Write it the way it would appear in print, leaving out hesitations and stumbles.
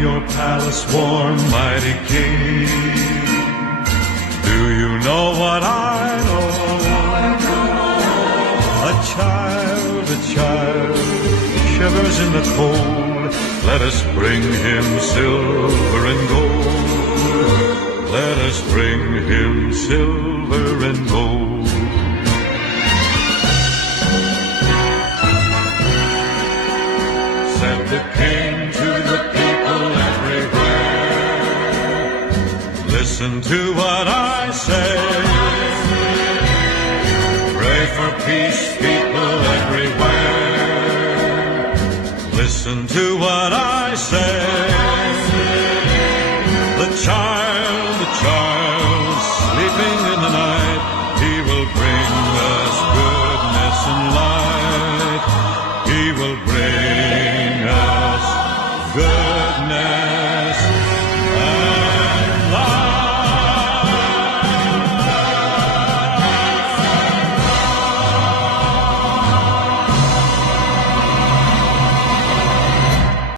your palace warm, mighty king. Do you know what I know? A child shivers in the cold. Let us bring him silver and gold. Let us bring him silver and gold. Said the king to the people everywhere, listen to what I say. Pray for peace, people everywhere. Listen to what I say. The child, sleeping in the night, he will bring us goodness and light. He will bring us goodness.